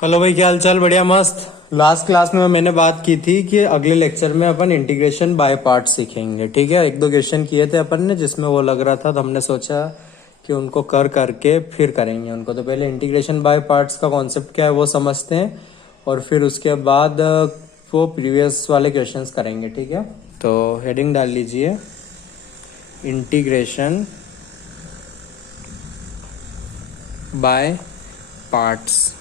Hello भाई, क्या हाल चाल? बढ़िया, मस्त। लास्ट क्लास में मैंने बात की थी कि अगले लेक्चर में अपन इंटीग्रेशन बाय पार्ट सीखेंगे। ठीक है, एक दो क्वेश्चन किए थे अपन ने जिसमें वो लग रहा था, तो हमने सोचा कि उनको कर करके फिर करेंगे उनको। तो पहले इंटीग्रेशन बाय पार्ट्स का कॉन्सेप्ट क्या है वो समझते हैं, और फिर उसके बाद वो प्रीवियस वाले क्वेश्चंस करेंगे। ठीक है, तो हेडिंग डाल लीजिए, इंटीग्रेशन बाय पार्ट्स।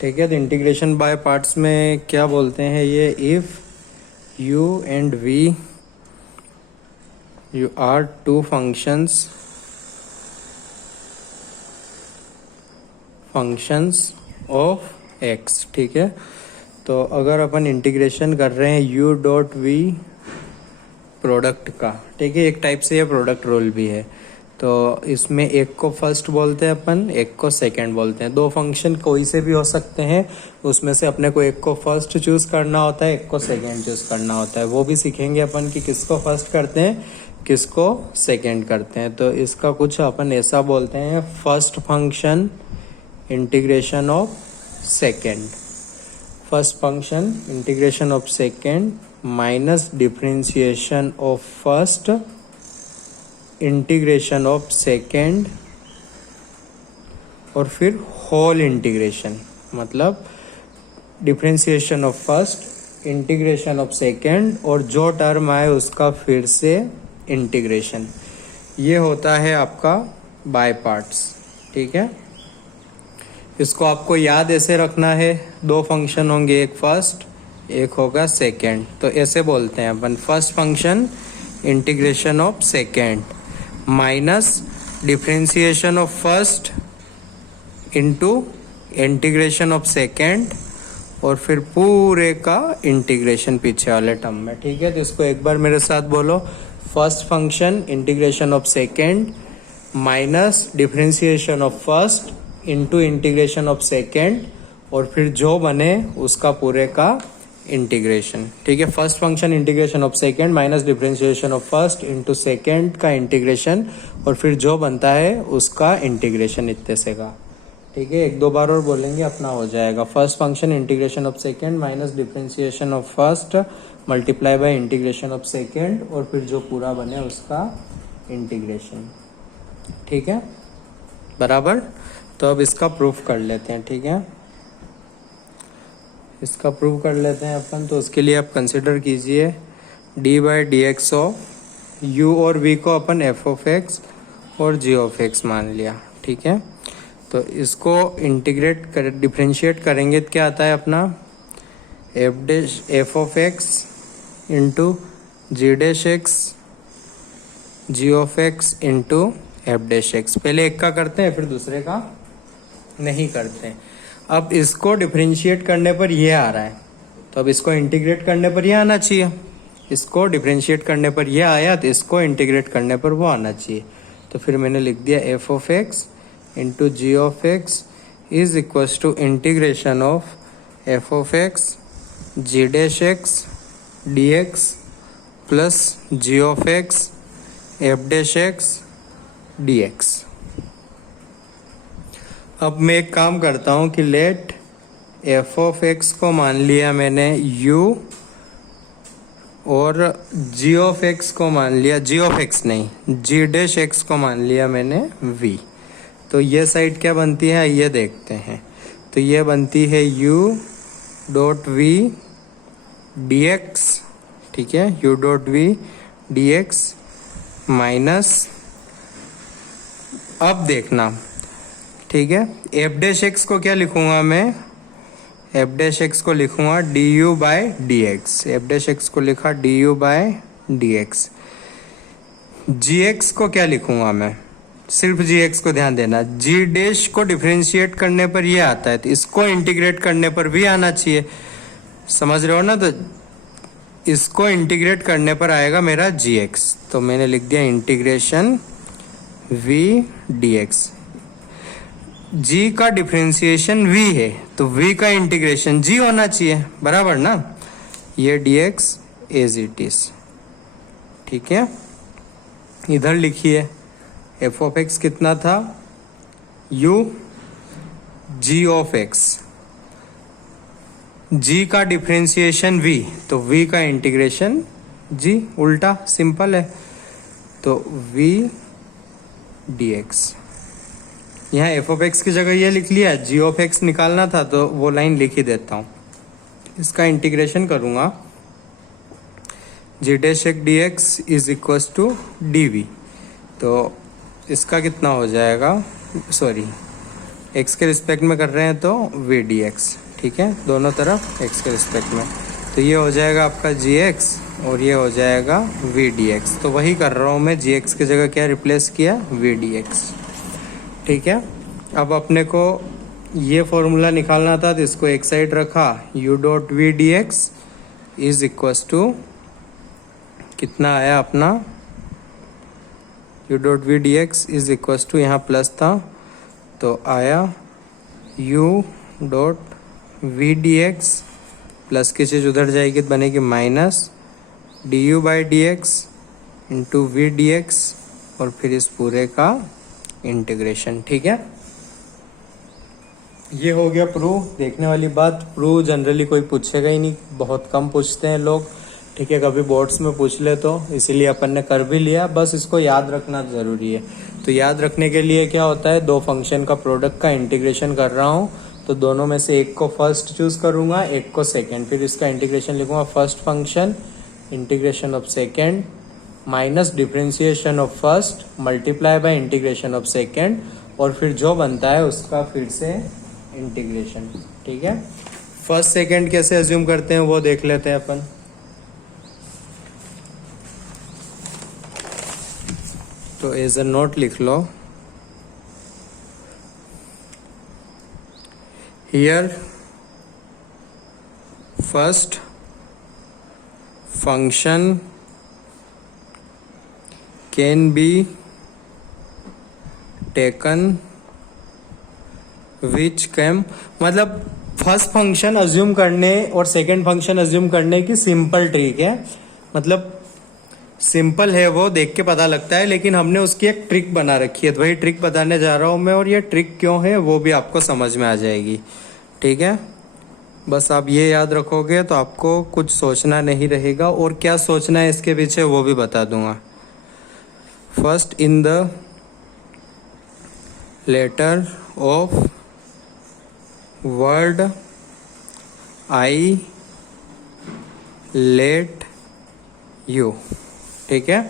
ठीक है, तो इंटीग्रेशन बाय पार्ट्स में क्या बोलते हैं ये, if U and V U are two functions of X. ठीक है, तो अगर अपन इंटीग्रेशन कर रहे हैं यू डॉट वी प्रोडक्ट का, ठीक है, एक टाइप से ये प्रोडक्ट रूल भी है। तो इसमें एक को फर्स्ट बोलते हैं अपन, एक को सेकंड बोलते हैं। दो फंक्शन कोई से भी हो सकते हैं, उसमें से अपने को एक को फर्स्ट चूज करना होता है, एक को सेकंड चूज करना होता है। वो भी सीखेंगे अपन कि किसको फर्स्ट करते हैं, किसको सेकंड करते हैं। तो इसका कुछ अपन ऐसा बोलते हैं, first function integration of second, first function integration of second minus differentiation of first integration of second, और फिर होल इंटीग्रेशन, मतलब differentiation of first integration of second और जो टर्म आए उसका फिर से इंटीग्रेशन। ये होता है आपका बाय पार्ट्स। ठीक है, इसको आपको याद ऐसे रखना है, दो फंक्शन होंगे, एक फर्स्ट एक होगा सेकेंड। तो ऐसे बोलते हैं अपन, first function integration of second minus differentiation of first into integration of second, और फिर पूरे का इंटीग्रेशन पीछे वाले टर्म में। ठीक है, तो इसको एक बार मेरे साथ बोलो, first function integration of second minus differentiation of first into integration of second, और फिर जो बने उसका पूरे का इंटीग्रेशन। ठीक है, first function integration of second minus differentiation of first into second का इंटीग्रेशन, और फिर जो बनता है उसका इंटीग्रेशन इतने से का। ठीक है, एक दो बार और बोलेंगे, अपना हो जाएगा। First function integration of second minus differentiation of first multiply by integration of second, और फिर जो पूरा बने उसका इंटीग्रेशन। ठीक है, बराबर। तो अब इसका प्रूफ कर लेते हैं। ठीक है, इसका प्रूव कर लेते हैं अपन। तो उसके लिए आप कंसिडर कीजिए D by d x of you और वी को अपन एफ ऑफ एक्स और जी ऑफ एक्स मान लिया। ठीक है, तो इसको इंटीग्रेट कर डिफ्रेंशिएट करेंगे तो क्या आता है अपना, F of x into G dash X G of x into F dash X. पहले एक का करते हैं, फिर दूसरे का नहीं करते हैं। अब इसको डिफरेंशिएट करने पर ये आ रहा है, तो अब इसको इंटीग्रेट करने पर ये आना चाहिए। इसको डिफरेंशिएट करने पर ये आया, तो इसको इंटीग्रेट करने पर वो आना चाहिए। तो फिर मैंने लिख दिया f of x into g of x is equal to integration of f of x g dash x D x plus g of x F dash x D x. अब मैं एक काम करता हूँ कि लेट एफ ऑफ एक्स को मान लिया मैंने u, और g ऑफ एक्स को मान लिया, g ऑफ एक्स नहीं, g डैश एक्स को मान लिया मैंने v। तो ये साइड क्या बनती है ये देखते हैं। तो ये बनती है u dot v D x. ठीक है, u dot v D x minus, अब देखना, ठीक है, एफ डैश एक्स को क्या लिखूंगा मैं, एफ डैश एक्स को लिखूंगा d u by d x. F dash x को लिखा d u by d x. G x को क्या लिखूंगा मैं, सिर्फ जी एक्स को ध्यान देना, जी डैश को डिफरेंशिएट करने पर ये आता है, तो इसको इंटीग्रेट करने पर भी आना चाहिए। समझ रहे हो ना, तो इसको इंटीग्रेट करने पर आएगा मेरा जी एक्स। तो मैंने लिख दिया integration v d x. g का डिफरेंशिएशन v है, तो v का इंटीग्रेशन g होना चाहिए, बराबर ना। ये dx एज इट इज। ठीक है, इधर लिखिए f ऑफ x कितना था, u g ऑफ x जी का डिफ्रेंसिएशन v, तो v का इंटीग्रेशन g, उल्टा सिंपल है। तो v dx, यहाँ एफ ऑफ एक्स की जगह ये लिख लिया, जी ऑफ एक्स निकालना था तो वो लाइन लिख ही देता हूँ। इसका इंटीग्रेशन करूँगा, g dash x d x is equal to d v. तो इसका कितना हो जाएगा, सॉरी एक्स के रिस्पेक्ट में कर रहे हैं तो वी डी एक्स, ठीक है, दोनों तरफ एक्स के रिस्पेक्ट में। तो ये हो जाएगा आपका जी एक्स और ये हो जाएगा वी डी एक्स। तो वही कर रहा हूँ मैं, जी एक्स की जगह क्या रिप्लेस किया, वी डी एक्स, ठीक है। अब अपने को ये फॉर्मूला निकालना था तो इसको एक साइड रखा, u dot v d x is equal to कितना आया अपना, u dot v d x is equal to, यहाँ प्लस था तो आया u dot v d x plus की चीज़ उधर जाएगी तो बनेगी minus d u by d x into v d x और फिर इस पूरे का इंटीग्रेशन, ठीक है। ये हो गया प्रूव। देखने वाली बात, प्रूव जनरली कोई पूछेगा ही नहीं, बहुत कम पूछते हैं लोग, ठीक है, कभी बोर्ड्स में पूछ ले तो इसीलिए अपन ने कर भी लिया। बस इसको याद रखना ज़रूरी है। तो याद रखने के लिए क्या होता है, दो फंक्शन का प्रोडक्ट का इंटीग्रेशन कर रहा हूँ तो दोनों में से एक को फर्स्ट चूज करूंगा, एक को सेकंड, फिर इसका इंटीग्रेशन लिखूंगा, first function integration of second minus differentiation of first multiply by integration of second और फिर जो बनता है उसका फिर से इंटीग्रेशन, ठीक है। फर्स्ट सेकंड कैसे अज्यूम करते हैं वो देख लेते हैं अपन। तो एज अ नोट लिख लो, here first function can be taken which came, मतलब फर्स्ट फंक्शन अज्यूम करने और सेकंड फंक्शन अज्यूम करने की सिंपल ट्रिक है। मतलब सिंपल है, वो देख के पता लगता है, लेकिन हमने उसकी एक ट्रिक बना रखी है, तो वही ट्रिक बताने जा रहा हूं मैं, और ये ट्रिक क्यों है वो भी आपको समझ में आ जाएगी, ठीक है। बस आप ये याद रखोगे तो आपको कुछ सोचना नहीं रहेगा, और क्या सोचना है इसके पीछे वो भी बता दूंगा। First in the letter of word I let you, ठीक है।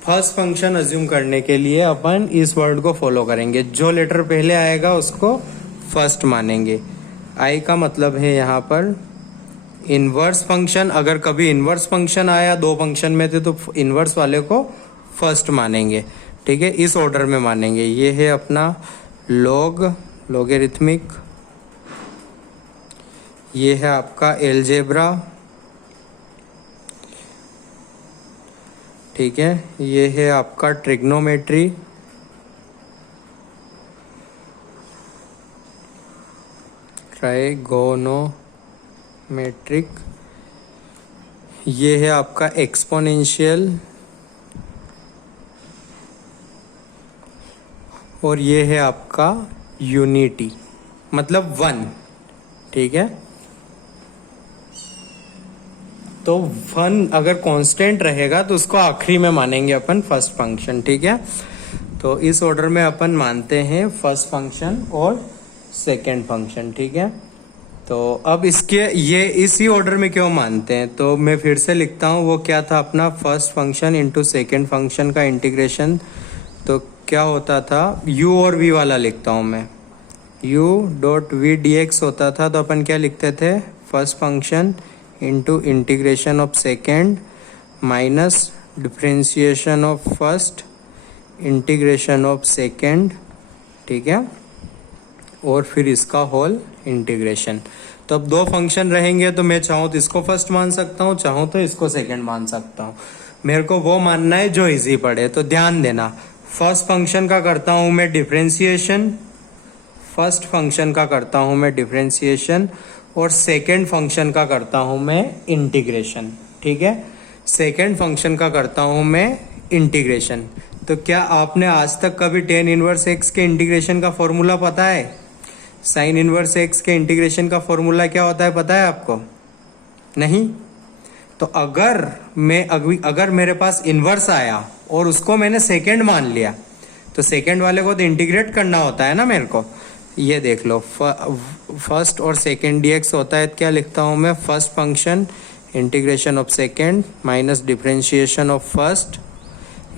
फर्स्ट फंक्शन अज्यूम करने के लिए अपन इस वर्ड को फॉलो करेंगे, जो लेटर पहले आएगा उसको फर्स्ट मानेंगे। आई का मतलब है यहाँ पर इनवर्स फंक्शन, अगर कभी इनवर्स फंक्शन आया, दो फंक्शन में थे तो इनवर्स वाले को फर्स्ट मानेंगे, ठीक है, इस ऑर्डर में मानेंगे। ये है अपना लॉग, लॉगरिथमिक, ये है आपका एलजेब्रा, ठीक है, ये है आपका ट्रिग्नोमेट्री, ट्राइगोनोमेट्रिक, ये है आपका एक्सपोनेंशियल, और ये है आपका यूनिटी, मतलब 1, ठीक है। तो 1 अगर कांस्टेंट रहेगा तो उसको आखिरी में मानेंगे अपन फर्स्ट फंक्शन, ठीक है। तो इस ऑर्डर में अपन मानते हैं फर्स्ट फंक्शन और सेकंड फंक्शन, ठीक है। तो अब इसके ये इसी ऑर्डर में क्यों मानते हैं, तो मैं फिर से लिखता हूँ, वो क्या था अपना first function into second function का इंटीग्रेशन। तो क्या होता था, u और v वाला लिखता हूँ मैं, u dot v d x होता था, तो अपन क्या लिखते थे, first function into integration of second minus differentiation of first integration of second, ठीक है, और फिर इसका होल इंटीग्रेशन। तो अब दो फंक्शन रहेंगे तो मैं चाहूँ तो इसको फर्स्ट मान सकता हूँ, चाहूँ तो इसको सेकेंड मान सकता हूँ। मेरे को वो मानना है जो इजी पड़े। तो ध्यान देना, फर्स्ट फंक्शन का करता हूँ मैं डिफरेंशिएशन, फर्स्ट फंक्शन का करता हूँ मैं डिफरेंशिएशन, और सेकेंड फंक्शन का करता हूँ मैं इंटीग्रेशन, ठीक है। सेकेंड फंक्शन का करता हूँ मैं इंटीग्रेशन। तो क्या आपने आज तक कभी tan इनवर्स x के इंटीग्रेशन का फॉर्मूला पता है? साइन इनवर्स एक्स के इंटीग्रेशन का फॉर्मूला क्या होता है पता है आपको? नहीं। तो अगर मेरे पास इनवर्स आया और उसको मैंने सेकेंड मान लिया, तो सेकेंड वाले को तो इंटीग्रेट करना होता है ना मेरे को। ये देख लो, फर्स्ट और सेकेंड डीएक्स होता है, क्या लिखता हूं मैं? First function integration of second minus differentiation of first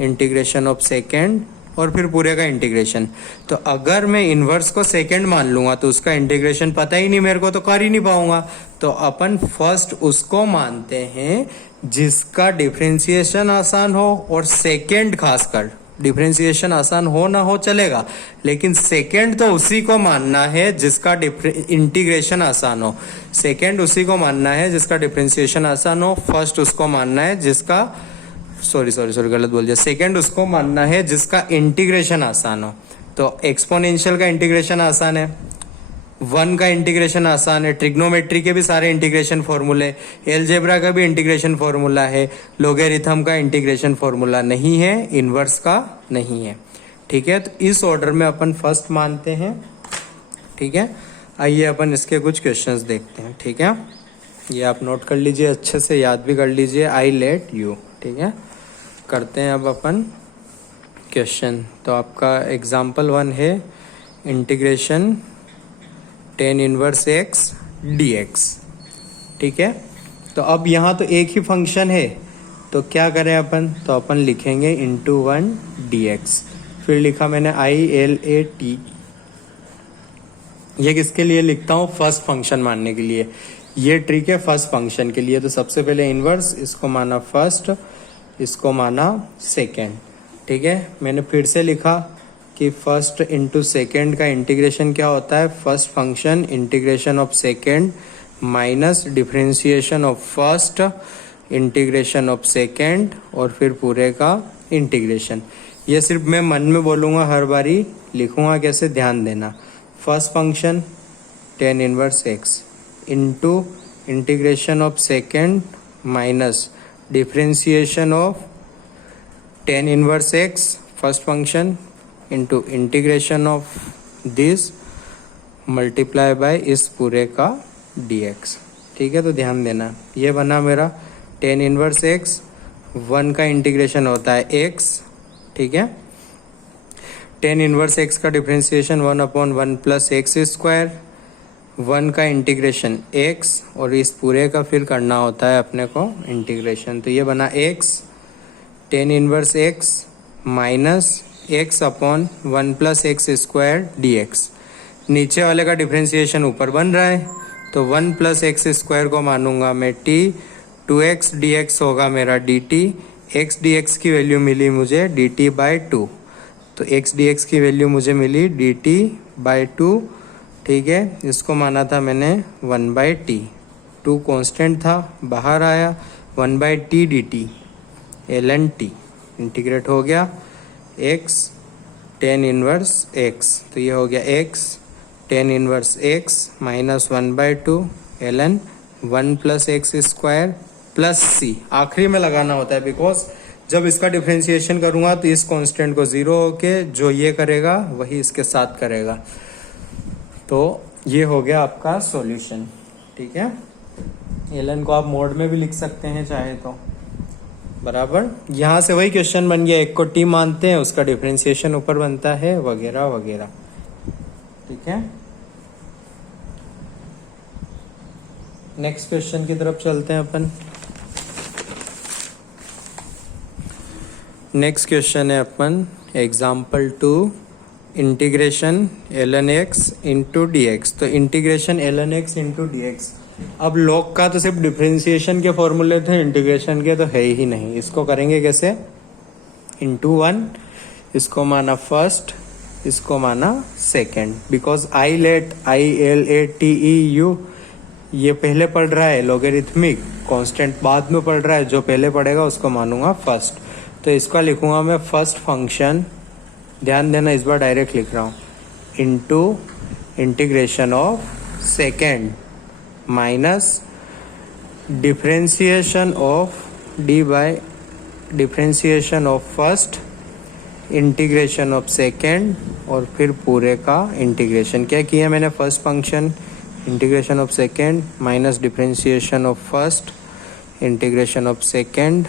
integration of second और फिर पूरे का इंटीग्रेशन। तो अगर मैं इनवर्स को सेकेंड मान लूंगा तो उसका इंटीग्रेशन पता ही नहीं मेरे को, तो कर ही नहीं पाऊंगा। तो अपन फर्स्ट उसको मानते हैं जिसका डिफरेंशिएशन आसान हो, और सेकेंड खासकर डिफरेंशिएशन आसान हो ना हो चलेगा, लेकिन सेकेंड तो उसी को मानना है जिसका इंटीग्रेशन आसान हो। सेकेंड उसी को मानना है जिसका डिफरेंशिएशन आसान हो, फर्स्ट उसको मानना है जिसका सॉरी गलत बोल दिया, सेकेंड उसको मानना है जिसका इंटीग्रेशन आसान हो। तो एक्सपोनेंशियल का इंटीग्रेशन आसान है, 1 का इंटीग्रेशन आसान है, ट्रिग्नोमेट्री के भी सारे इंटीग्रेशन फॉर्मूले, एलजेब्रा का भी इंटीग्रेशन फॉर्मूला है, लोगेरिथम का इंटीग्रेशन फॉर्मूला नहीं है, इनवर्स का नहीं है। ठीक है, तो इस ऑर्डर में अपन फर्स्ट मानते हैं। ठीक है, आइए अपन इसके कुछ क्वेश्चंस देखते हैं। ठीक है, ये आप नोट कर लीजिए, अच्छे से याद भी कर लीजिए, आई लेट यू। ठीक है, करते हैं अब अपन क्वेश्चन। तो आपका एग्जाम्पल 1 है integration tan inverse x dx। ठीक है, तो अब यहाँ तो एक ही फंक्शन है, तो क्या करें अपन? तो अपन लिखेंगे इंटू 1 dx, फिर लिखा मैंने ILAT। ये किसके लिए लिखता हूँ? फर्स्ट फंक्शन मानने के लिए। ये ट्रिक है फर्स्ट फंक्शन के लिए। तो सबसे पहले इनवर्स, इसको माना फर्स्ट, इसको माना सेकेंड। ठीक है, मैंने फिर से लिखा कि फर्स्ट इंटू सेकेंड का इंटीग्रेशन क्या होता है? First function integration of second minus differentiation of first integration of second और फिर पूरे का इंटीग्रेशन। ये सिर्फ मैं मन में बोलूँगा, हर बारी लिखूँगा कैसे, ध्यान देना। First function tan inverse x into integration of second minus differentiation of tan inverse x first function into integration of this multiply by इस पूरे का dx। ठीक है, तो ध्यान देना, ये बना मेरा tan इनवर्स x, 1 का इंटीग्रेशन होता है x। ठीक है, tan इनवर्स x का डिफरेंशिएशन 1/1 प्लस एक्स स्क्वायर, 1 का इंटीग्रेशन x और इस पूरे का फिर करना होता है अपने को इंटीग्रेशन। तो ये बना x tan inverse x minus x/1 plus x square dx। नीचे वाले का डिफरेंशिएशन ऊपर बन रहा है, तो 1 प्लस एक्स स्क्वायर को मानूंगा मैं t, 2x dx होगा मेरा dt। x dx की वैल्यू मिली मुझे dt/2, तो x dx की वैल्यू मुझे मिली dt/2। ठीक है, इसको माना था मैंने 1/t, 2 कांस्टेंट था, बाहर आया 1/t dt ln t, integrate हो गया x tan इनवर्स x। तो ये हो गया x tan inverse x minus 1/2 ln 1 plus x square plus c। आखिरी में लगाना होता है, बिकॉज जब इसका डिफरेंशिएशन करूंगा तो इस कांस्टेंट को 0 होके जो ये करेगा वही इसके साथ करेगा। तो ये हो गया आपका सॉल्यूशन। ठीक है, ln को आप मोड में भी लिख सकते हैं चाहे तो, बराबर। यहाँ से वही क्वेश्चन बन गया, एक को t मानते हैं, उसका डिफरेंशिएशन ऊपर बनता है, वगैरह वगैरह। ठीक है, नेक्स्ट क्वेश्चन की तरफ चलते हैं अपन। नेक्स्ट क्वेश्चन है अपन example 2 integration ln x into dx। तो integration ln x into dx, अब log का तो सिर्फ डिफरेंशिएशन के फॉर्मूले थे, इंटीग्रेशन के तो है ही नहीं। इसको करेंगे कैसे? इंटू 1, इसको माना फर्स्ट, इसको माना सेकेंड, बिकॉज ILATEU ये पहले पढ़ रहा है, लोगेरिथमिक कांस्टेंट बाद में पढ़ रहा है, जो पहले पढ़ेगा उसको मानूंगा फर्स्ट। तो इसका लिखूंगा मैं फर्स्ट फंक्शन, ध्यान देना इस बार डायरेक्ट लिख रहा हूँ, into integration of second minus differentiation of d by differentiation of first integration of second और फिर पूरे का इंटीग्रेशन। क्या किया मैंने, first function integration of second minus differentiation of first integration of second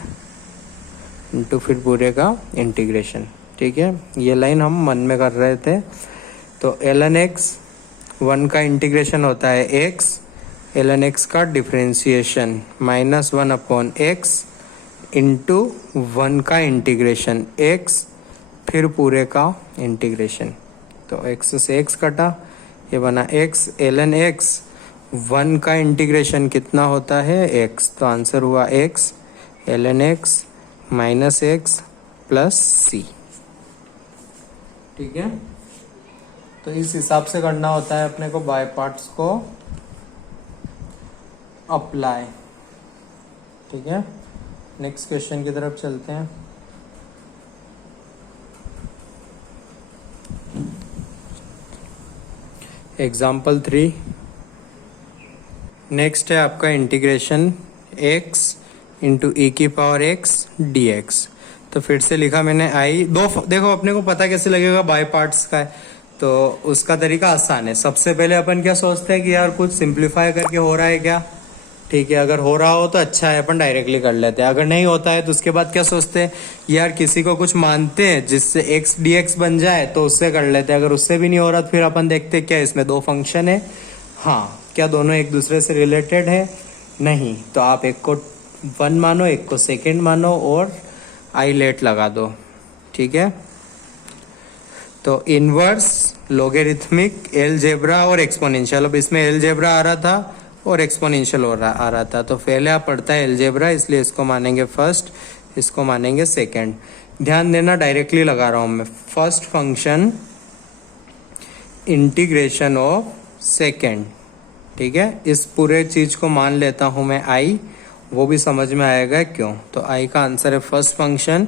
into फिर पूरे का इंटीग्रेशन। ठीक है, ये लाइन हम मन में कर रहे थे। तो ln x 1 का इंटीग्रेशन होता है x, ln x का डिफरेंशिएशन -1/x इंटू 1 का इंटीग्रेशन x फिर पूरे का इंटीग्रेशन। तो x से x कटा, ये बना x ln x 1 का इंटीग्रेशन कितना होता है x, तो आंसर हुआ x ln x minus x plus c। ठीक है, तो इस हिसाब से करना होता है अपने को बाय पार्ट्स को अप्लाई। ठीक है, नेक्स्ट क्वेश्चन की तरफ चलते हैं। एग्जाम्पल 3 नेक्स्ट है आपका इंटीग्रेशन x इंटू ई की पावर x dx। तो फिर से लिखा मैंने आई दो, देखो अपने को पता कैसे लगेगा बाय पार्ट्स का है, तो उसका तरीका आसान है। सबसे पहले अपन क्या सोचते हैं कि यार कुछ सिंप्लीफाई करके हो रहा है क्या। ठीक है, अगर हो रहा हो तो अच्छा है, अपन डायरेक्टली कर लेते हैं। अगर नहीं होता है तो उसके बाद क्या सोचते हैं, यार किसी को कुछ मानते हैं जिससे x dx बन जाए, तो उससे कर लेते हैं। अगर उससे भी नहीं हो रहा तो फिर अपन देखते हैं क्या इसमें दो फंक्शन है, हाँ क्या दोनों एक दूसरे से रिलेटेड है, नहीं तो आप एक को 1 मानो, एक को सेकेंड मानो और आई लेट लगा दो। ठीक है, तो इनवर्स लोगेरिथमिक एलजेब्रा और एक्सपोनेंशियल। अब इसमें एलजेब्रा आ रहा था और एक्सपोनेंशियल आ रहा था, तो पहले आप पढ़ता है एलजेब्रा, इसलिए इसको मानेंगे फर्स्ट, इसको मानेंगे सेकंड। ध्यान देना डायरेक्टली लगा रहा हूं मैं, first function integration of second. ठीक है, इस पूरे चीज को मान लेता हूं मैं आई, वो भी समझ में आएगा क्यों। तो आई का आंसर है first function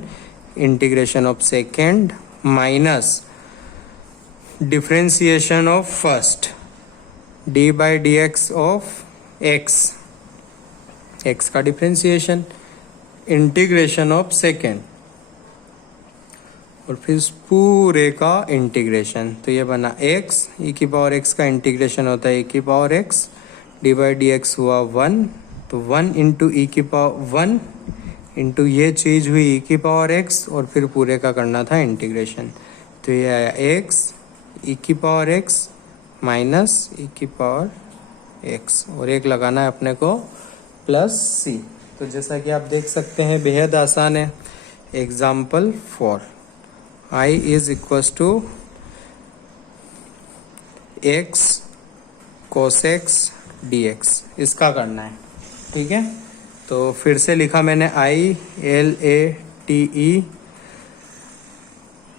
integration of second minus differentiation of first D by d x of x, x का डिफरेंशिएशन इंटीग्रेशन ऑफ सेकेंड और फिर पूरे का इंटीग्रेशन। तो ये बना x ई की पावर x का इंटीग्रेशन होता है e की power x D by d x हुआ 1, तो 1 इंटू ई की पावर 1 इंटू ये चीज हुई e की पावर x और फिर पूरे का करना था इंटीग्रेशन। तो ये आया x ई की पावर x माइनस ई की पावर x और एक लगाना है अपने को प्लस c। तो जैसा कि आप देख सकते हैं बेहद आसान है। Example 4 I is equals to x cos x dx, इसका करना है। ठीक है, तो फिर से लिखा मैंने I L A T E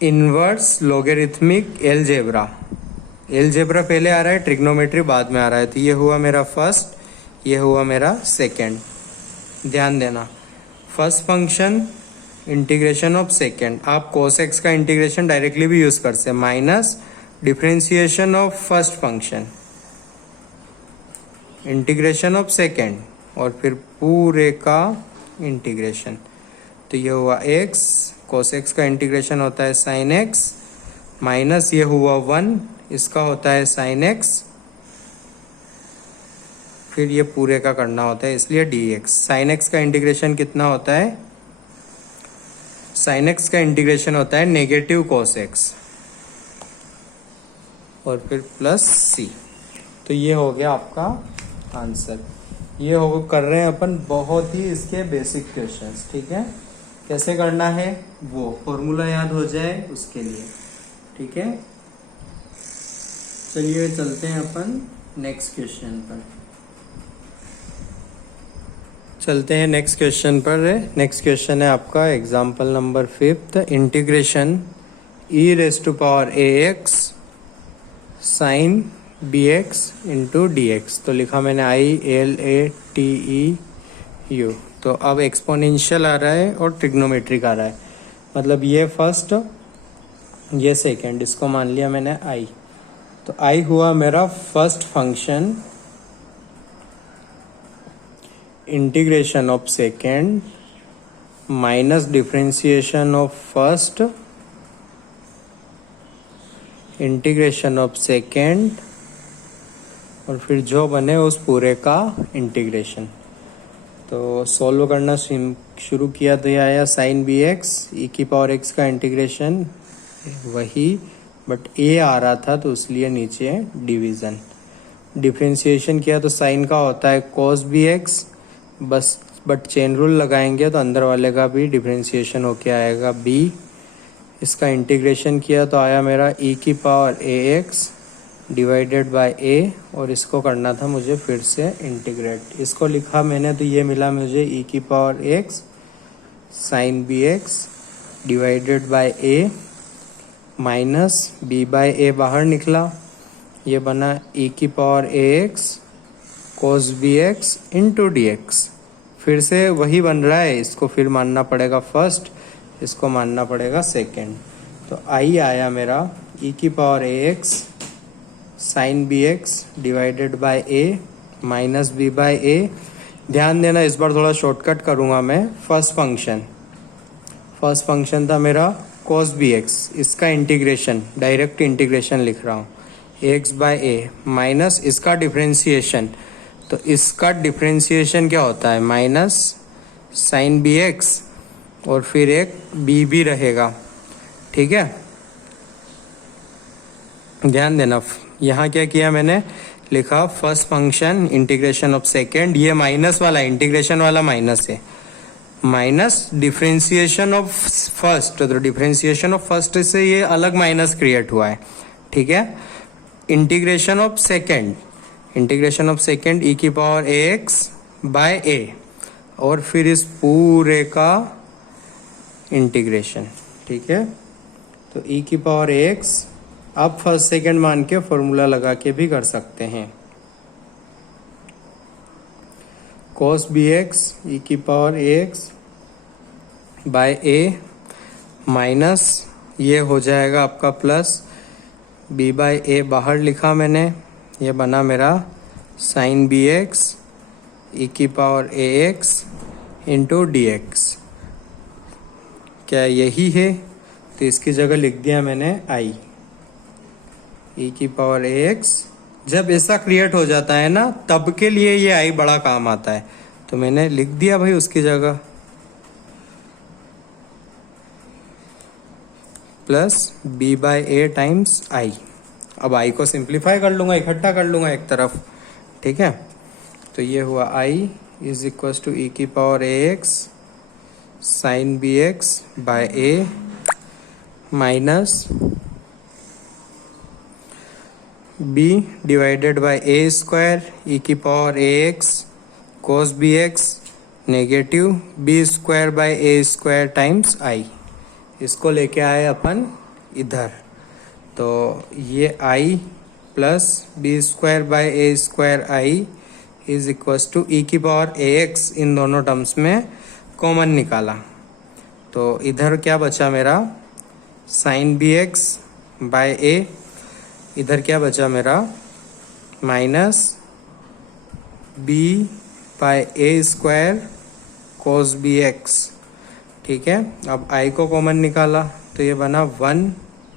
inverse logarithmic algebra. Algebra पहले आ रहा है, ट्रिग्नोमेट्री बाद में आ रहा है। तो ये हुआ मेरा फर्स्ट, ये हुआ मेरा सेकेंड। ध्यान देना, first function integration of second, आप cos x का इंटीग्रेशन डायरेक्टली भी यूज कर सकते, minus differentiation of first function integration of second और फिर पूरे का इंटीग्रेशन। तो ये हुआ x, cos x का इंटीग्रेशन होता है sin x माइनस ये हुआ 1, इसका होता है sin x, फिर ये पूरे का करना होता है इसलिए dx। sin x का इंटीग्रेशन कितना होता है, sin x का इंटीग्रेशन होता है नेगेटिव cos x और फिर प्लस c। तो ये हो गया आपका आंसर। ये हो कर रहे हैं अपन बहुत ही इसके बेसिक क्वेश्चंस। ठीक है, कैसे करना है वो फॉर्मूला याद हो जाए उसके लिए। ठीक है, चलिए चलते हैं अपन नेक्स्ट क्वेश्चन पर। चलते हैं नेक्स्ट क्वेश्चन पर। नेक्स्ट क्वेश्चन है आपका example number 5, integration e raise to power A x sine B x into D x. तो लिखा मैंने I L A T E U. तो अब एक्सपोनेंशियल आ रहा है और ट्रिग्नोमेट्रिक आ रहा है, मतलब ये फर्स्ट ये सेकेंड, इसको मान लिया मैंने आई। तो आई हुआ मेरा first function integration of second minus differentiation of first integration of second और फिर जो बने उस पूरे का इंटीग्रेशन। तो सॉल्व करना शुरू किया तो ये आया साइन बी एक्स ई की पावर एक्स का इंटीग्रेशन वही, बट ए आ रहा था तो इसलिए नीचे डिवीज़न। डिफ्रेंशिएशन किया तो साइन का होता है कॉस बी एक्स, बस बट चेन रूल लगाएंगे तो अंदर वाले का भी डिफ्रेंशिएशन होके आएगा बी। इसका इंटीग्रेशन किया तो आया मेरा ई की power A x divided by A, और इसको करना था मुझे फिर से इंटीग्रेट। इसको लिखा मैंने तो ये मिला मुझे ई की power X sine B X divided by A minus B by A बाहर निकला, ये बना ई की पावर ए X cos B x into D X. फिर से वही बन रहा है, इसको फिर मानना पड़ेगा फर्स्ट, इसको मानना पड़ेगा सेकेंड। तो आई आया मेरा ई की power A x sine B X divided by A minus B by A. ध्यान देना इस बार थोड़ा शॉर्टकट करूँगा मैं। फर्स्ट फंक्शन था मेरा cos बी एक्स, इसका इंटीग्रेशन डायरेक्ट इंटीग्रेशन लिख रहा हूँ एक्स बाय ए माइनस इसका डिफ्रेंशिएशन। तो इसका डिफ्रेंशिएशन क्या होता है माइनस साइन बी एक्स और फिर एक बी भी रहेगा, ठीक है। ध्यान देना यहाँ क्या किया मैंने, लिखा first function integration of second, ये माइनस वाला इंटीग्रेशन वाला माइनस है, माइनस डिफ्रेंशिएशन ऑफ फर्स्ट। तो डिफ्रेंशिएशन ऑफ फर्स्ट से ये अलग माइनस क्रिएट हुआ है, ठीक है। इंटीग्रेशन ऑफ सेकेंड ई की power A x by A, और फिर इस पूरे का इंटीग्रेशन, ठीक है। तो ई की पावर ए एक्स आप फर्स्ट सेकेंड मान के फॉर्मूला लगा के भी कर सकते हैं। cos बी एक्स ई की power A x by A minus ये हो जाएगा आपका प्लस बी बाय ए बाहर लिखा मैंने, ये बना मेरा साइन बी एक्स ई की पावर ए एक्स इंटू डी एक्स। क्या यही है? तो इसकी जगह लिख दिया मैंने आई ई की पावर ए एक्स। जब ऐसा क्रिएट हो जाता है ना तब के लिए ये आई बड़ा काम आता है, तो मैंने लिख दिया भाई उसकी जगह plus b by a times I. अब आई को सिंप्लीफाई कर लूंगा, इकट्ठा कर लूंगा एक तरफ, ठीक है। तो ये हुआ I is equal to E की power A x sine B X by A minus B divided by A square E की power A X cos B X negative B square by A square times I. इसको लेके आए अपन इधर, तो ये I plus B square by A square I is equal to E की power ए x, इन दोनों टर्म्स में कॉमन निकाला तो इधर क्या बचा मेरा साइन बी एक्स बाय ए, इधर क्या बचा मेरा minus B by A square cos B x, ठीक है। अब आई को कॉमन निकाला तो ये बना 1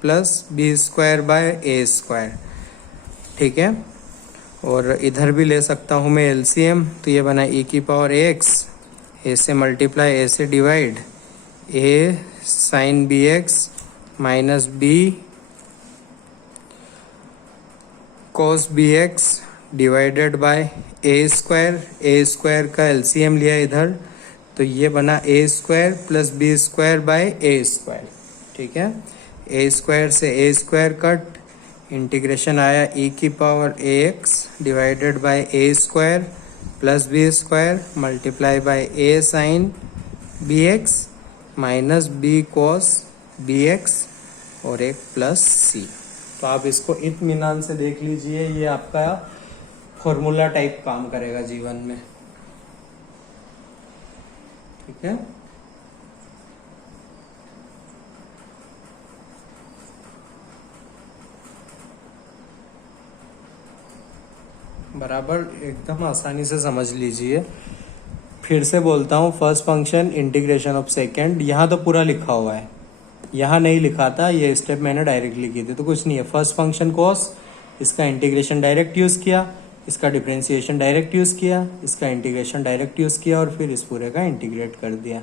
plus B square by A square, ठीक है। और इधर भी ले सकता हूँ मैं एलसीएम, तो ये बना ई की पावर एक्स, ए से मल्टीप्लाई ए से divide A sine B x minus B cos B X divided by A square का एलसीएम लिया इधर, तो ये बना A square plus B square by A square, ठीक है। ए स्क्वायर से ए स्क्वायर कट, इंटीग्रेशन आया ई की power A x divided by A square plus B square multiply by a sine B x minus B cos B x और एक plus C. तो आप इसको इत्मीनान से देख लीजिए, ये आपका फॉर्मूला टाइप काम करेगा जीवन में, ठीक है। बराबर एकदम आसानी से समझ लीजिए। फिर से बोलता हूँ, first function integration of second, यहाँ तो पूरा लिखा हुआ है, यहाँ नहीं लिखा था, ये स्टेप मैंने डायरेक्टली किए थे। तो कुछ नहीं है, फर्स्ट फंक्शन कॉस, इसका इंटीग्रेशन डायरेक्ट यूज़ किया, इसका डिफरेंशिएशन डायरेक्ट यूज़ किया, इसका इंटीग्रेशन डायरेक्ट यूज़ किया और फिर इस पूरे का इंटीग्रेट कर दिया।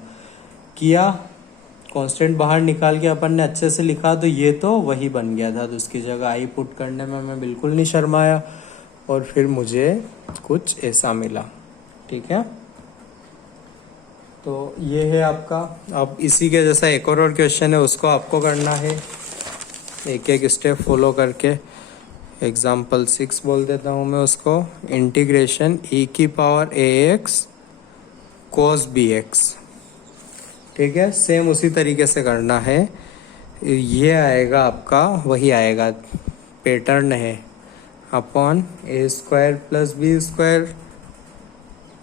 कांस्टेंट बाहर निकाल के अपन ने अच्छे से लिखा, तो ये तो वही बन गया था। तो उसकी जगह आई पुट करने में मैं बिल्कुल नहीं शर्माया और फिर मुझे कुछ ऐसा मिला। ठीक है, तो ये है आपका। अब इसी के जैसा एक और क्वेश्चन है, उसको आपको करना है एक एक स्टेप फॉलो करके। एग्जाम्पल 6 बोल देता हूँ मैं उसको। इंटीग्रेशन e की पावर ax cos bx। ठीक है, सेम उसी तरीके से करना है। ये आएगा आपका, वही आएगा, पैटर्न है, upon A square plus B square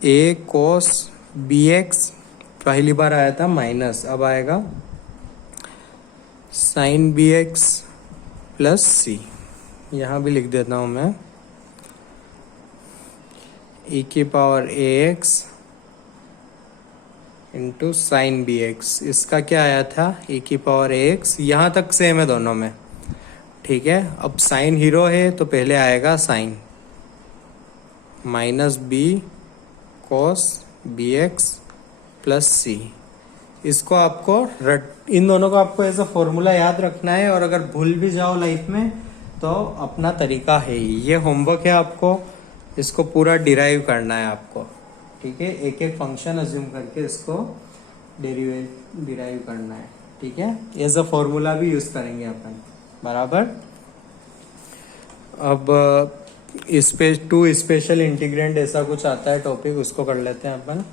A cos B X. पहली बार आया था माइनस, अब आएगा sine B X plus C. यहाँ भी लिख देता हूँ मैं, e की पावर ए X into sine B X. इसका क्या आया था, e की पावर ए एक्स। यहाँ तक सेम है दोनों में। ठीक है, अब साइन हीरो है तो पहले आएगा sine minus B cos B X plus C. इसको आपको इन दोनों को आपको ऐसा फॉर्मूला याद रखना है, और अगर भूल भी जाओ लाइफ में तो अपना तरीका है ही। ये होमवर्क है आपको, इसको पूरा डिराइव करना है आपको। ठीक है, एक एक फंक्शन अज्यूम करके इसको डिराइव करना है। ठीक है, एज अ फॉर्मूला भी यूज करेंगे अपन, बराबर। अब टू स्पेशल इंटीग्रेंट ऐसा कुछ आता है टॉपिक, उसको कर लेते हैं अपन,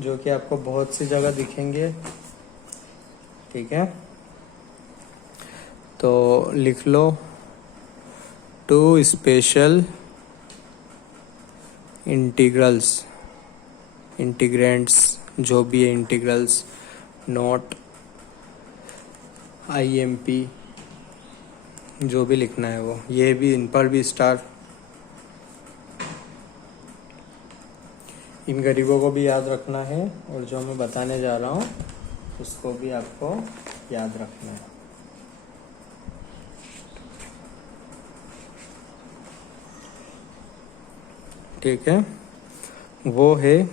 जो कि आपको बहुत सी जगह दिखेंगे। ठीक है, तो लिख लो, टू स्पेशल इंटीग्रेंट्स, जो भी है इंटीग्रल्स, नॉट IMP, जो भी लिखना है वो, ये भी, इन पर भी स्टार। इन गरीबों को भी याद रखना है, और जो मैं बताने जा रहा हूँ उसको भी आपको याद रखना है। ठीक है, वो है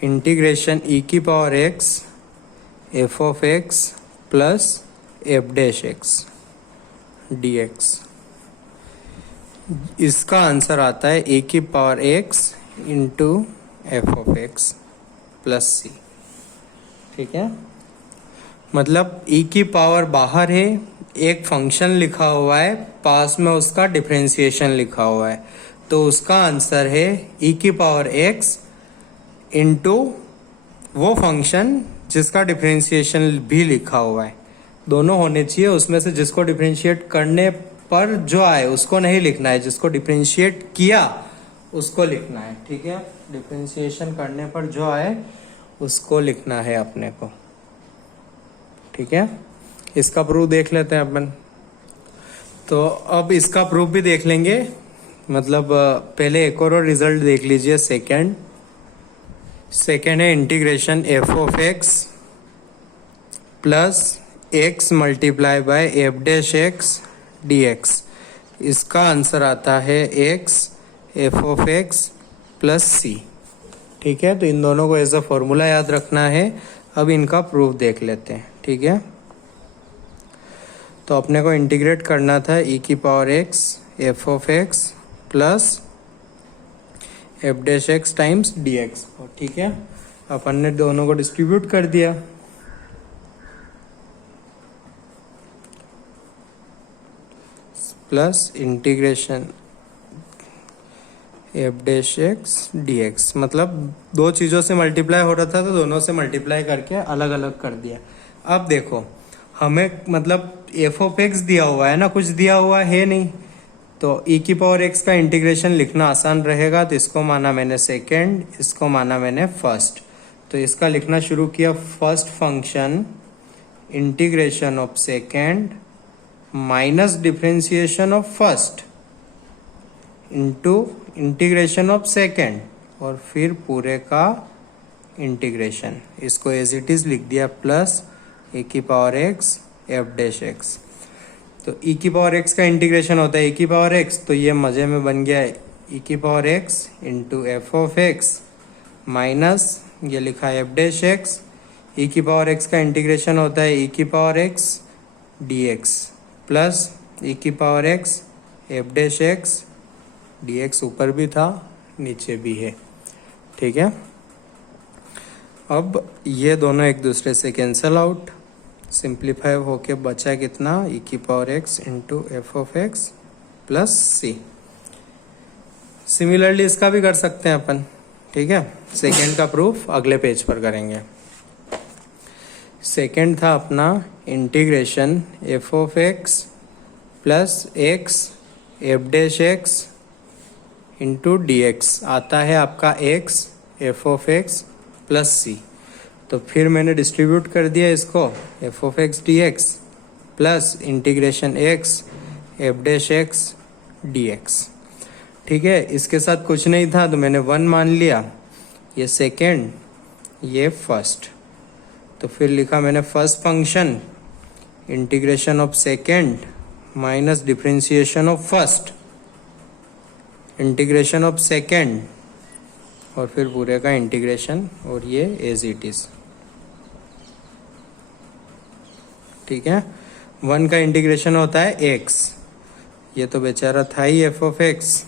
इंटीग्रेशन e की power x f of x plus f dash x dx। इसका आंसर आता है e की power x into F of x plus C. ठीक है, मतलब e की पावर बाहर है, एक फंक्शन लिखा हुआ है, पास में उसका डिफरेंशिएशन लिखा हुआ है, तो उसका आंसर है e की पावर x इंटू वो फंक्शन जिसका डिफरेंशिएशन भी लिखा हुआ है। दोनों होने चाहिए, उसमें से जिसको डिफरेंशिएट करने पर जो आए उसको नहीं लिखना है, जिसको डिफरेंशिएट किया उसको लिखना है। ठीक है, डिफरेंशिएशन करने पर जो आए उसको लिखना है अपने को। ठीक है, इसका प्रूफ देख लेते हैं अपन। तो अब इसका प्रूफ भी देख लेंगे, मतलब पहले एक और रिजल्ट देख लीजिए। सेकेंड है integration F of x plus X multiply by F dash x D X. इसका आंसर आता है X F of x plus C. ठीक है, तो इन दोनों को एज अ फॉर्मूला याद रखना है। अब इनका प्रूफ देख लेते हैं। ठीक है, तो अपने को इंटीग्रेट करना था e की power x F of x plus F dash x times D x. ठीक है, अपन ने दोनों को डिस्ट्रीब्यूट कर दिया। Plus integration F dash x D x, मतलब दो चीज़ों से मल्टीप्लाई हो रहा था तो दोनों से मल्टीप्लाई करके अलग अलग कर दिया। अब देखो, हमें मतलब एफ ऑफ एक्स दिया हुआ है ना, कुछ दिया हुआ है नहीं, तो e की पावर x का इंटीग्रेशन लिखना आसान रहेगा। तो इसको माना मैंने सेकेंड, इसको माना मैंने फर्स्ट, तो इसका लिखना शुरू किया। First function integration of second minus differentiation of first into integration of second, और फिर पूरे का इंटीग्रेशन। इसको एज इट इज लिख दिया, प्लस ए की power X F dash x. तो ई की पावर एक्स का इंटीग्रेशन होता है ए की पावर एक्स, तो ये मजे में बन गया है ई की power x into F of x minus ये लिखा है एफ डैश एक्स। ई की पावर एक्स का इंटीग्रेशन होता है ई की power X D x plus E की power X F dash x D X, ऊपर भी था नीचे भी है, ठीक है। अब ये दोनों एक दूसरे से कैंसल आउट, सिंप्लीफाई होके बचा कितना ई की power x into F of x plus c. Similarly इसका भी कर सकते हैं अपन, ठीक है। सेकेंड का प्रूफ अगले पेज पर करेंगे। सेकेंड था अपना integration F of x plus X F dash X into D X, आता है आपका X F of x plus C. तो फिर मैंने डिस्ट्रीब्यूट कर दिया इसको F of X D x plus integration X F dash x D x, ठीक है। इसके साथ कुछ नहीं था तो मैंने वन मान लिया, ये सेकेंड ये फर्स्ट। तो फिर लिखा मैंने first function integration of second minus differentiation of first, integration of second और फिर पूरे का इंटीग्रेशन, और ये एज इट इज, ठीक है। वन का इंटीग्रेशन होता है एक्स, ये तो बेचारा था ही एफ ऑफ एक्स।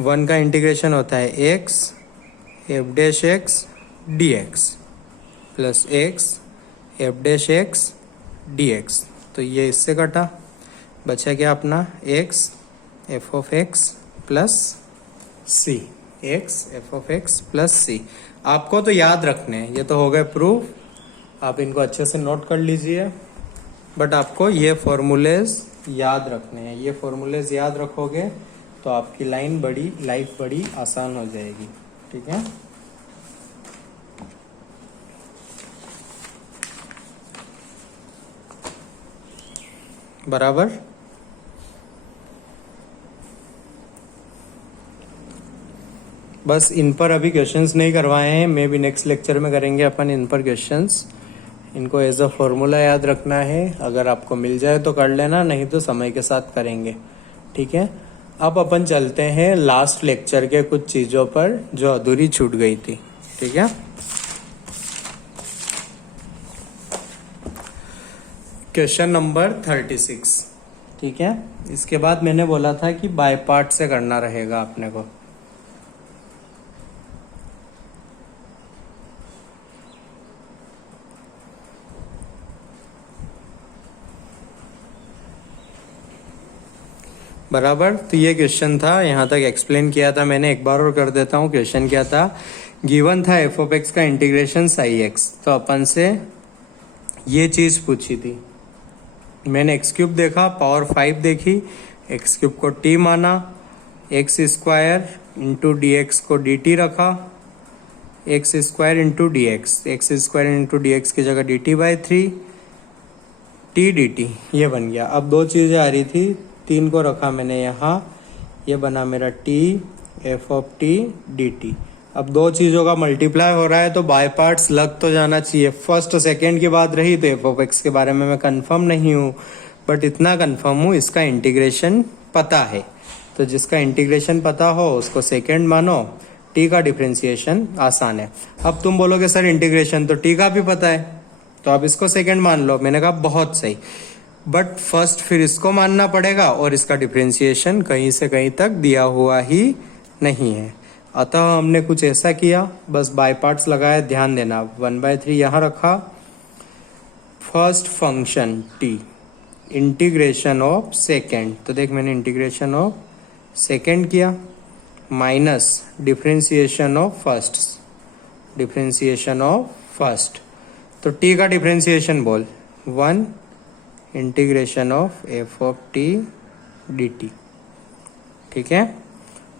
वन का इंटीग्रेशन होता है X F dash x D x plus X F dash x D x. तो ये इससे कटा, बचा क्या अपना X F of x plus C, X F of x plus C. आपको तो याद रखने हैं, ये तो हो गए प्रूफ, आप इनको अच्छे से नोट कर लीजिए, बट आपको ये फॉर्मूलेज याद रखने हैं। ये फॉर्मूलेज याद रखोगे तो आपकी लाइफ बड़ी आसान हो जाएगी, ठीक है। बराबर। बस इन पर अभी क्वेश्चंस नहीं करवाए हैं, मे भी नेक्स्ट लेक्चर में करेंगे अपन इन पर क्वेश्चंस। इनको एज अ फॉर्मूला याद रखना है, अगर आपको मिल जाए तो कर लेना, नहीं तो समय के साथ करेंगे, ठीक है। अब अपन चलते हैं लास्ट लेक्चर के कुछ चीज़ों पर जो अधूरी छूट गई थी, ठीक है। क्वेश्चन नंबर 36, ठीक है। इसके बाद मैंने बोला था कि बाय पार्ट से करना रहेगा अपने को। बराबर। तो ये क्वेश्चन था, यहाँ तक एक्सप्लेन किया था मैंने, एक बार और कर देता हूँ। क्वेश्चन क्या था, गिवन था एफ ऑफ एक्स का इंटीग्रेशन साई एक्स। तो अपन से ये चीज पूछी थी, मैंने एक्स क्यूब देखा, पावर 5 देखी, एक्स क्यूब को टी माना, x square into D x को डी टी रखा, x square into D x square into D x की जगह D T by 3 T d T, ये बन गया। अब दो चीजें आ रही थी, 3 को रखा मैंने यहाँ, ये बना मेरा T F of T d T. अब दो चीजों का मल्टीप्लाई हो रहा है तो बाय पार्ट्स लग तो जाना चाहिए। फर्स्ट और सेकेंड की बात रही तो एफ ऑफ एक्स के बारे में मैं कंफर्म नहीं हूँ, बट इतना कंफर्म हूँ इसका इंटीग्रेशन पता है। तो जिसका इंटीग्रेशन पता हो उसको सेकेंड मानो, टी का डिफरेंशिएशन आसान है। अब तुम बोलोगे सर इंटीग्रेशन तो टी का भी पता है, तो आप इसको सेकेंड मान लो। मैंने कहा बहुत सही, बट फर्स्ट फिर इसको मानना पड़ेगा, और इसका डिफरेंशिएशन कहीं से कहीं तक दिया हुआ ही नहीं है। अतः हमने कुछ ऐसा किया, बस बाय पार्ट्स लगाया, ध्यान देना। 1/3 यहाँ रखा, first function T integration of second, तो देख मैंने इंटीग्रेशन ऑफ सेकेंड किया, माइनस डिफरेंशिएशन ऑफ फर्स्ट, तो टी का डिफरेंशिएशन बोल 1 integration of f of T d T, ठीक है।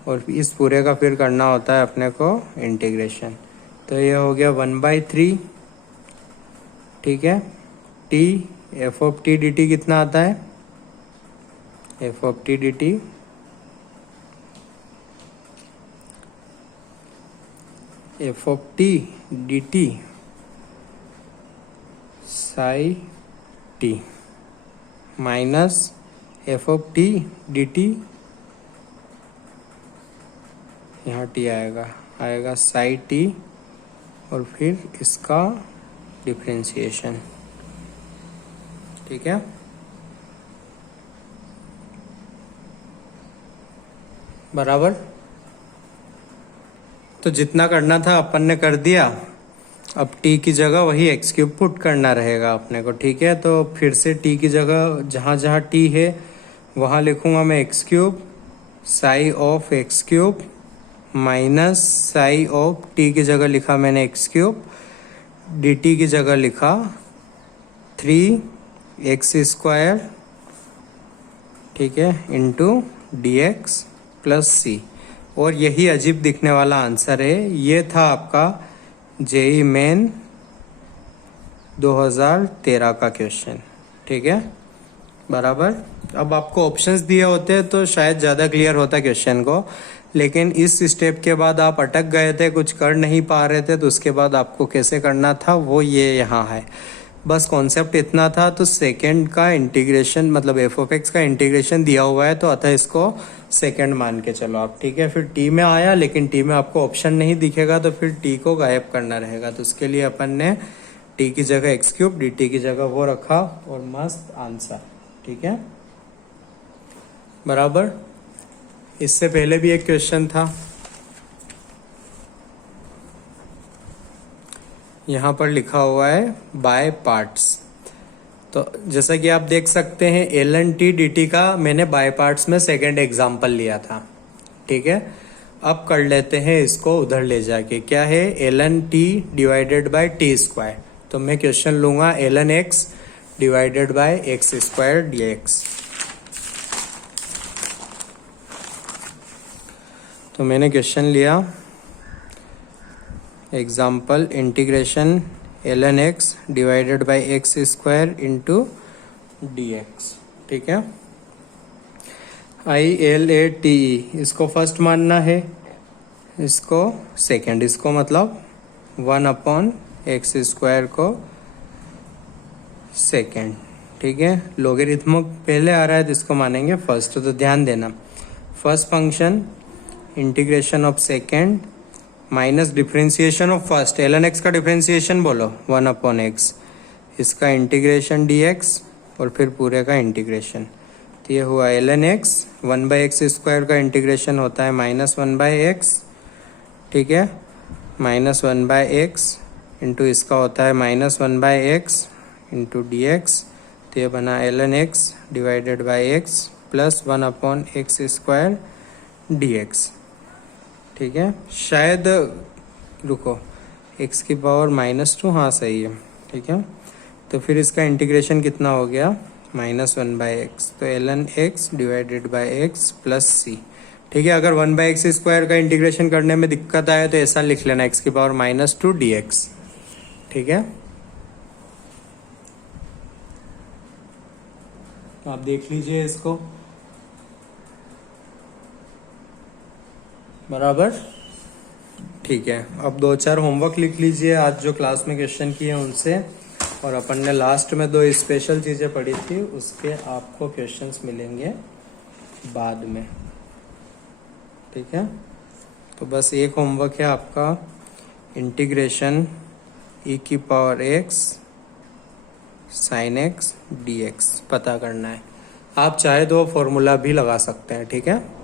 और इस पूरे का फिर करना होता है अपने को इंटीग्रेशन। तो ये हो गया 1/3, ठीक है। T F of T d T कितना आता है, F of T d T Sai T minus F of T d T, यहाँ टी आएगा साई टी और फिर इसका डिफरेंशिएशन। ठीक है, बराबर। तो जितना करना था अपन ने कर दिया। अब t की जगह वही एक्स क्यूब पुट करना रहेगा अपने को। ठीक है, तो फिर से t की जगह जहाँ जहाँ t है वहाँ लिखूंगा मैं x cube sigh of x cube minus sigh of t की जगह लिखा मैंने एक्स क्यूब, dt की जगह लिखा 3x², ठीक है, इंटू dx प्लस सी। और यही अजीब दिखने वाला आंसर है। ये था आपका जेई मेन 2013 का क्वेश्चन। ठीक है, बराबर। अब आपको ऑप्शंस दिए होते तो शायद ज़्यादा क्लियर होता क्वेश्चन को, लेकिन इस स्टेप के बाद आप अटक गए थे, कुछ कर नहीं पा रहे थे, तो उसके बाद आपको कैसे करना था वो ये यहाँ है। बस कॉन्सेप्ट इतना था। तो सेकेंड का इंटीग्रेशन मतलब एफ ऑफ एक्स का इंटीग्रेशन दिया हुआ है, तो अतः इसको सेकेंड मान के चलो आप। ठीक है, फिर टी में आया, लेकिन टी में आपको ऑप्शन नहीं दिखेगा, तो फिर टी को गायब करना रहेगा। तो उसके लिए अपन ने टी की जगह एक्स क्यूब, डी टी की जगह वो रखा और मस्त आंसर। ठीक है, बराबर। इससे पहले भी एक क्वेश्चन था, यहाँ पर लिखा हुआ है बाय पार्ट्स। तो जैसा कि आप देख सकते हैं l n t d t का मैंने बाय पार्ट्स में सेकेंड एग्जाम्पल लिया था। ठीक है, अब कर लेते हैं इसको उधर ले जाके। क्या है, l n t divided by t square. तो मैं क्वेश्चन लूंगा l N x divided by x square d x. तो मैंने क्वेश्चन लिया example integration l N x divided by x square into D x. ठीक है, आई एल ए टी ई इसको first मानना है, इसको सेकेंड, इसको मतलब 1/x² को सेकेंड। ठीक है, लोगरिथमिक पहले आ रहा है तो इसको मानेंगे फर्स्ट। तो ध्यान देना, first function integration of second minus differentiation of first, l N x का डिफ्रेंसिएशन बोलो 1/x, इसका इंटीग्रेशन dx और फिर पूरे का इंटीग्रेशन। तो ये हुआ एल एन एक्स 1/x² का इंटीग्रेशन होता है -1/x। ठीक है, -1/x इंटू इसका होता है -1/x इंटू dx। तो ये बना l N x divided by x plus 1/x² dx। ठीक है, शायद रुको x की पावर -2, हाँ सही है। ठीक है, तो फिर इसका इंटीग्रेशन कितना हो गया -1/x। तो L N x divided by x plus C. ठीक है, अगर 1/x² का इंटीग्रेशन करने में दिक्कत आए तो ऐसा लिख लेना x की पावर -2 dx। ठीक है, आप देख लीजिए इसको, बराबर। ठीक है, अब 2-4 होमवर्क लिख लीजिए आज जो क्लास में क्वेश्चन किए उनसे, और अपन ने लास्ट में 2 स्पेशल चीज़ें पढ़ी थी उसके आपको क्वेश्चंस मिलेंगे बाद में। ठीक है, तो बस एक होमवर्क है आपका, integration e⁻x sin x dx पता करना है। आप चाहे तो फॉर्मूला भी लगा सकते हैं। ठीक है।